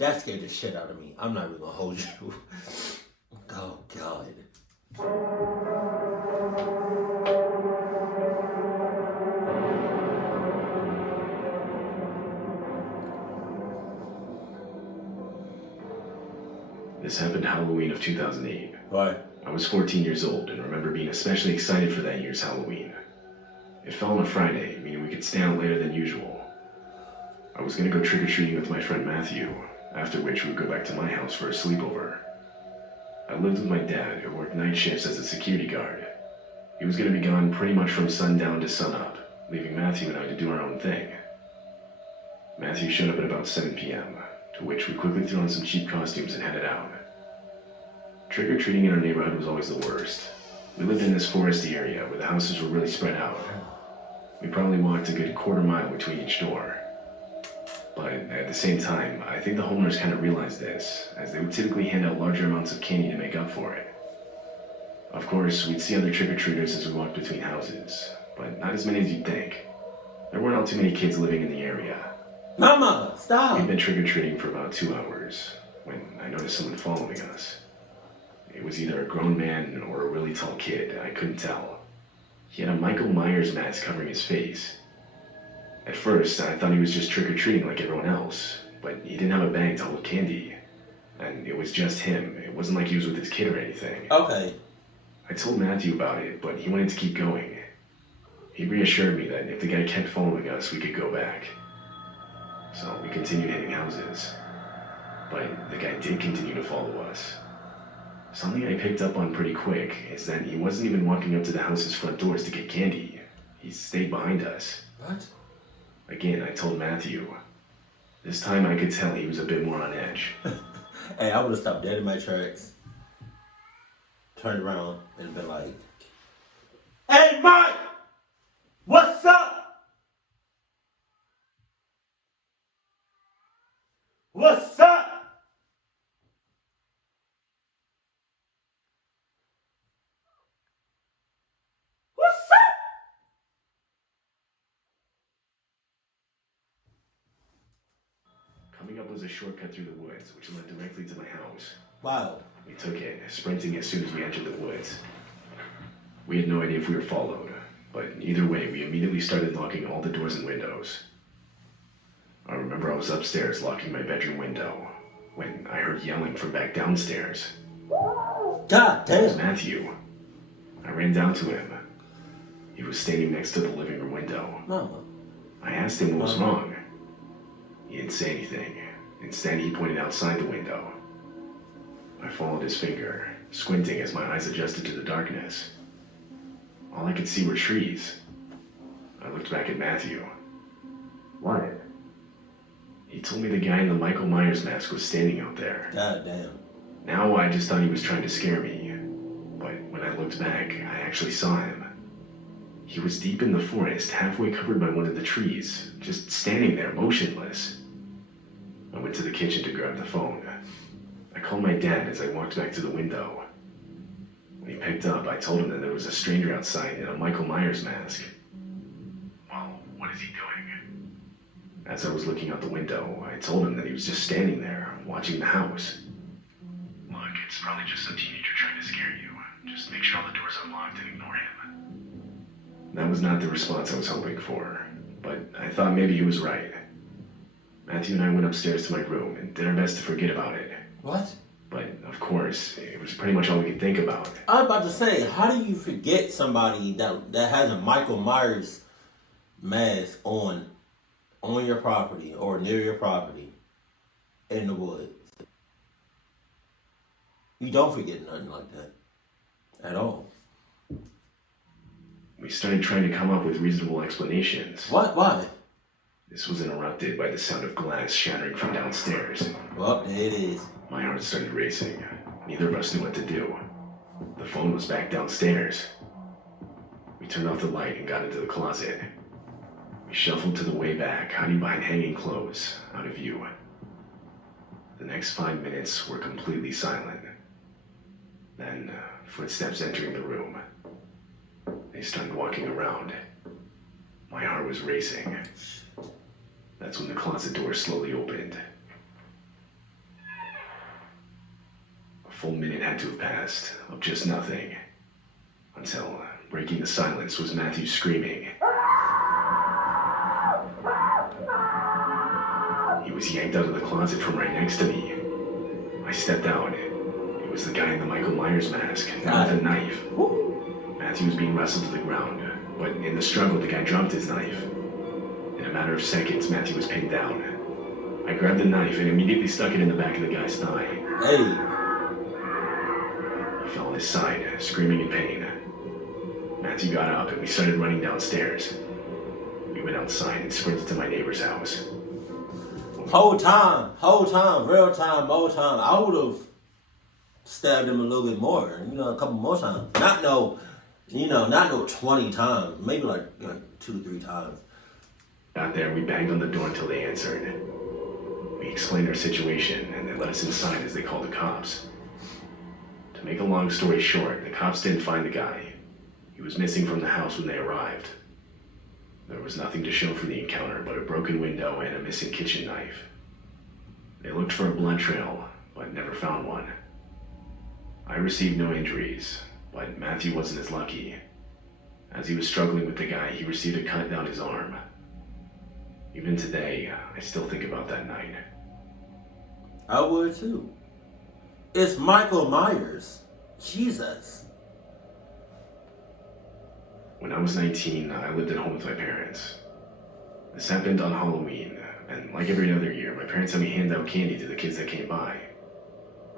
That scared the shit out of me. I'm not even gonna hold you. Oh, God. This happened Halloween of 2008. Right. I was 14 years old and remember being especially excited for that year's Halloween. It fell on a Friday, meaning we could stay out later than usual. I was going to go trick-or-treating with my friend Matthew, after which we would go back to my house for a sleepover. I lived with my dad, who worked night shifts as a security guard. He was going to be gone pretty much from sundown to sunup, leaving Matthew and I to do our own thing. Matthew showed up at about 7 p.m., to which we quickly threw on some cheap costumes and headed out. Trick-or-treating in our neighborhood was always the worst. We lived in this foresty area where the houses were really spread out. We probably walked a good quarter mile between each door. But at the same time, I think the homeowners kind of realized this, as they would typically hand out larger amounts of candy to make up for it. Of course, we'd see other trick-or-treaters as we walked between houses, but not as many as you'd think. There weren't all too many kids living in the area. Mama, stop! We'd been trick-or-treating for about 2 hours, when I noticed someone following us. It was either a grown man or a really tall kid, I couldn't tell. He had a Michael Myers mask covering his face. At first, I thought he was just trick-or-treating like everyone else, but he didn't have a bag to hold candy. And it was just him. It wasn't like he was with his kid or anything. Okay. I told Matthew about it, but he wanted to keep going. He reassured me that if the guy kept following us, we could go back. So we continued hitting houses. But the guy did continue to follow us. Something I picked up on pretty quick is that he wasn't even walking up to the house's front doors to get candy. He stayed behind us. What? Again, I told Matthew. This time I could tell he was a bit more on edge. Hey, I would have stopped dead in my tracks. Turned around and been like, "Hey, Mike! What's up? What's up?" Coming up was a shortcut through the woods, which led directly to my house. Wow. We took it, sprinting as soon as we entered the woods. We had no idea if we were followed, but either way, we immediately started locking all the doors and windows. I remember I was upstairs locking my bedroom window when I heard yelling from back downstairs. God It was damn. Matthew. I ran down to him. He was standing next to the living room window. Mama. I asked him what was wrong. He didn't say anything. Instead, he pointed outside the window. I followed his finger, squinting as my eyes adjusted to the darkness. All I could see were trees. I looked back at Matthew. What? He told me the guy in the Michael Myers mask was standing out there. God damn. Now I just thought he was trying to scare me. But when I looked back, I actually saw him. He was deep in the forest, halfway covered by one of the trees, just standing there, motionless. I went to the kitchen to grab the phone. I called my dad as I walked back to the window. When he picked up, I told him that there was a stranger outside in a Michael Myers mask. Well, what is he doing? As I was looking out the window, I told him that he was just standing there, watching the house. Look, it's probably just some teenager trying to scare you. Just make sure all the doors are locked and ignore him. That was not the response I was hoping for, but I thought maybe he was right. Matthew and I went upstairs to my room and did our best to forget about it. What? But, of course, it was pretty much all we could think about. I was about to say, how do you forget somebody that has a Michael Myers mask on your property or near your property in the woods? You don't forget nothing like that at all. We started trying to come up with reasonable explanations. What? Why? This was interrupted by the sound of glass shattering from downstairs. Well, there it is. My heart started racing. Neither of us knew what to do. The phone was back downstairs. We turned off the light and got into the closet. We shuffled to the way back, hiding behind hanging clothes, out of view. The next 5 minutes were completely silent. Then, footsteps entering the room. They started walking around. My heart was racing. That's when the closet door slowly opened. full minute had to have passed of just nothing. Until, breaking the silence, was Matthew screaming. He was yanked out of the closet from right next to me. I stepped out. It was the guy in the Michael Myers mask, now with a knife. Matthew was being wrestled to the ground, but in the struggle, the guy dropped his knife. In a matter of seconds, Matthew was pinned down. I grabbed the knife and immediately stuck it in the back of the guy's thigh. Hey. He fell on his side, screaming in pain. Matthew got up and we started running downstairs. We went outside and sprinted to my neighbor's house. Whole time, real time, whole time. I would have stabbed him a little bit more, a couple more times. Not no 20 times. Maybe like 2-3 times. Got there, we banged on the door until they answered. We explained our situation and they let us inside as they called the cops. To make a long story short, the cops didn't find the guy. He was missing from the house when they arrived. There was nothing to show for the encounter but a broken window and a missing kitchen knife. They looked for a blood trail, but never found one. I received no injuries, but Matthew wasn't as lucky. As he was struggling with the guy, he received a cut down his arm. Even today, I still think about that night. I would too. It's Michael Myers. Jesus. When I was 19, I lived at home with my parents. This happened on Halloween, and like every other year, my parents had me hand out candy to the kids that came by.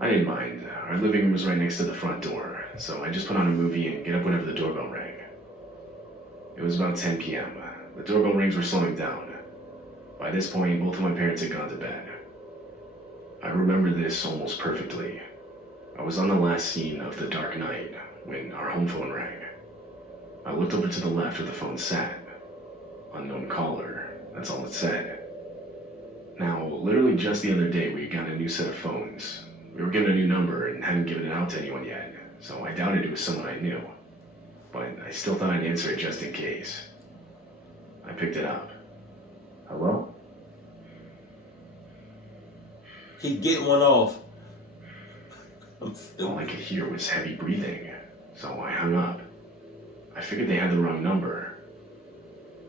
I didn't mind. Our living room was right next to the front door, so I just put on a movie and get up whenever the doorbell rang. It was about 10 p.m. The doorbell rings were slowing down. By this point, both of my parents had gone to bed. I remember this almost perfectly. I was on the last scene of The Dark Knight when our home phone rang. I looked over to the left where the phone sat. Unknown caller, that's all it said. Now, literally just the other day, we got a new set of phones. We were given a new number and hadn't given it out to anyone yet, so I doubted it was someone I knew. But I still thought I'd answer it just in case. I picked it up. Hello? He'd get one off. I'm stupid. All I could hear was heavy breathing, so I hung up. I figured they had the wrong number.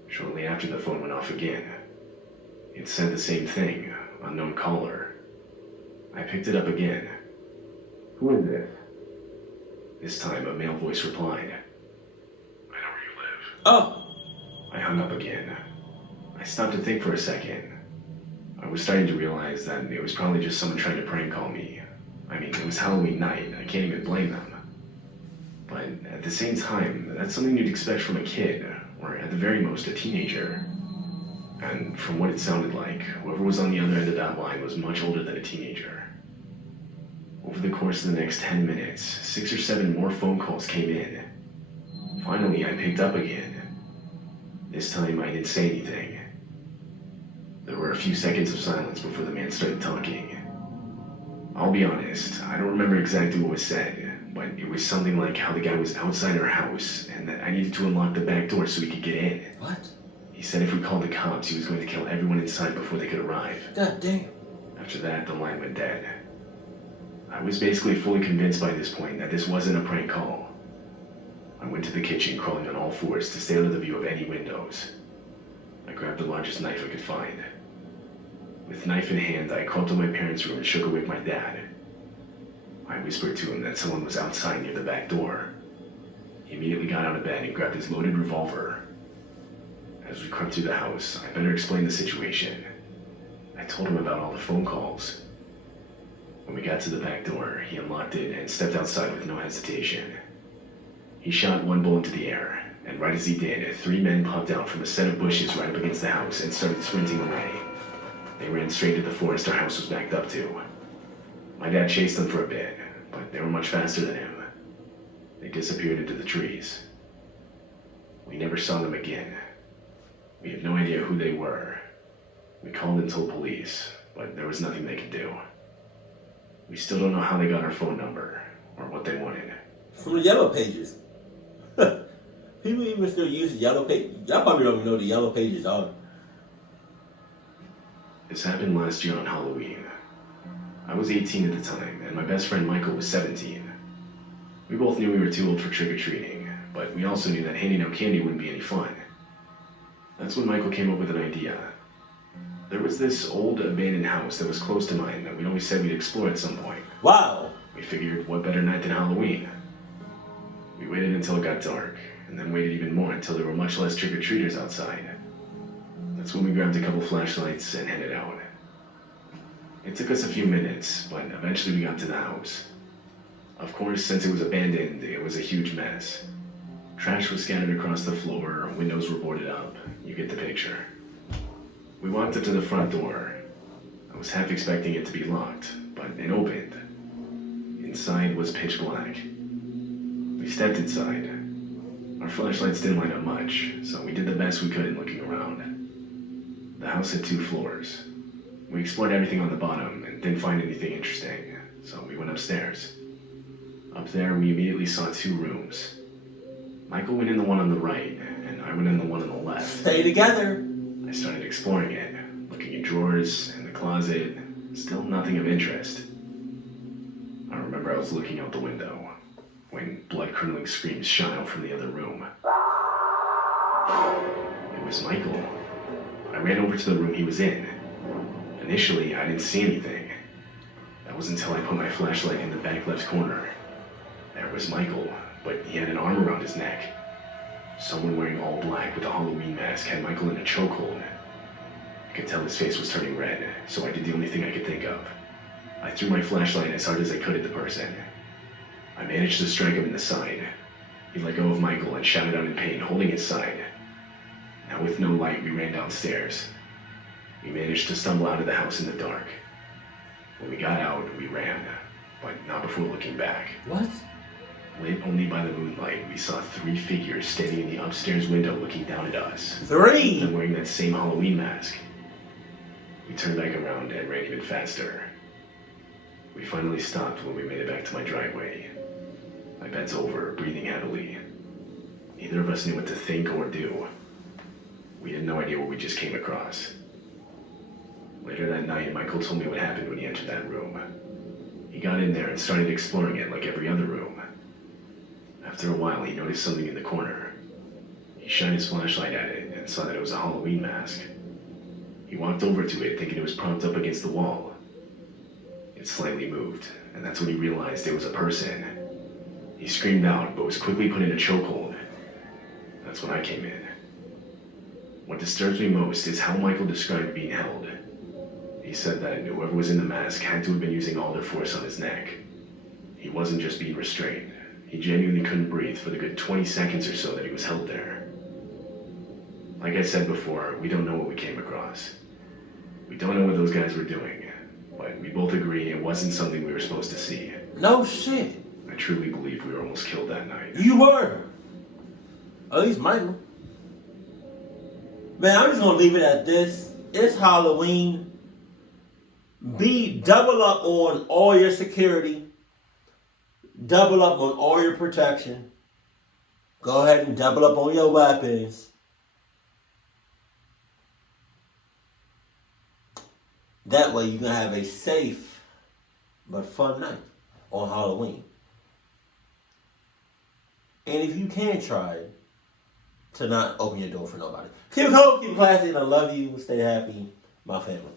Shortly after, the phone went off again. It said the same thing, unknown caller. I picked it up again. Who is this? This time, a male voice replied. I know where you live. Oh! I hung up again. I stopped to think for a second. I was starting to realize that it was probably just someone trying to prank call me. I mean, it was Halloween night. I can't even blame them. But at the same time, that's something you'd expect from a kid, or at the very most, a teenager. And from what it sounded like, whoever was on the other end of that line was much older than a teenager. Over the course of the next 10 minutes, 6 or 7 more phone calls came in. Finally, I picked up again. This time, I didn't say anything. There were a few seconds of silence before the man started talking. I'll be honest, I don't remember exactly what was said, but it was something like how the guy was outside our house and that I needed to unlock the back door so he could get in. What? He said if we called the cops, he was going to kill everyone inside before they could arrive. God damn. After that, the line went dead. I was basically fully convinced by this point that this wasn't a prank call. I went to the kitchen, crawling on all fours to stay out of the view of any windows. I grabbed the largest knife I could find. With knife in hand, I crawled to my parents' room and shook awake my dad. I whispered to him that someone was outside near the back door. He immediately got out of bed and grabbed his loaded revolver. As we crept through the house, I better explained the situation. I told him about all the phone calls. When we got to the back door, he unlocked it and stepped outside with no hesitation. He shot one bullet into the air, and right as he did, 3 men popped out from a set of bushes right up against the house and started sprinting away. They ran straight to the forest our house was backed up to. My dad chased them for a bit, but they were much faster than him. They disappeared into the trees. We never saw them again. We have no idea who they were. We called and told police, but there was nothing they could do. We still don't know how they got our phone number, or what they wanted. From the Yellow Pages. People even still use the Yellow Pages. Y'all probably don't even know what the Yellow Pages are. This happened last year on Halloween. I was 18 at the time, and my best friend Michael was 17. We both knew we were too old for trick-or-treating, but we also knew that handing out candy wouldn't be any fun. That's when Michael came up with an idea. There was this old abandoned house that was close to mine that we'd always said we'd explore at some point. Wow. We figured, what better night than Halloween? We waited until it got dark, and then waited even more until there were much less trick-or-treaters outside. That's when we grabbed a couple flashlights and headed out. It took us a few minutes, but eventually we got to the house. Of course, since it was abandoned, it was a huge mess. Trash was scattered across the floor, windows were boarded up. You get the picture. We walked up to the front door. I was half expecting it to be locked, but it opened. Inside was pitch black. We stepped inside. Our flashlights didn't light up much, so we did the best we could in looking around. The house had 2 floors. We explored everything on the bottom and didn't find anything interesting, so we went upstairs. Up there, we immediately saw 2 rooms. Michael went in the one on the right, and I went in the one on the left. Stay together. I started exploring it, looking in drawers, in the closet, still nothing of interest. I remember I was looking out the window when blood-curdling screams shot out from the other room. It was Michael. I ran over to the room he was in. Initially, I didn't see anything. That was until I put my flashlight in the back left corner. There was Michael, but he had an arm around his neck. Someone wearing all black with a Halloween mask had Michael in a chokehold. I could tell his face was turning red, so I did the only thing I could think of. I threw my flashlight as hard as I could at the person. I managed to strike him in the side. He let go of Michael and shouted out in pain, holding his side. Now with no light, we ran downstairs. We managed to stumble out of the house in the dark. When we got out, we ran, but not before looking back. What? Lit only by the moonlight, we saw 3 figures standing in the upstairs window looking down at us. 3? Them wearing that same Halloween mask. We turned back around and ran even faster. We finally stopped when we made it back to my driveway. I bent over, breathing heavily. Neither of us knew what to think or do. We had no idea what we just came across. Later that night, Michael told me what happened when he entered that room. He got in there and started exploring it like every other room. After a while, he noticed something in the corner. He shined his flashlight at it and saw that it was a Halloween mask. He walked over to it, thinking it was propped up against the wall. It slightly moved, and that's when he realized it was a person. He screamed out, but was quickly put in a chokehold. That's when I came in. What disturbs me most is how Michael described being held. He said that whoever was in the mask had to have been using all their force on his neck. He wasn't just being restrained. He genuinely couldn't breathe for the good 20 seconds or so that he was held there. Like I said before, we don't know what we came across. We don't know what those guys were doing, but we both agree it wasn't something we were supposed to see. No shit. I truly believe we were almost killed that night. You were. At least Michael. Man, I'm just gonna leave it at this. It's Halloween. Double up on all your security. Double up on all your protection. Go ahead and double up on your weapons. That way you can have a safe but fun night on Halloween. And if you can try to not open your door for nobody. Keep it cool, keep it classy, and I love you. Stay happy, my family.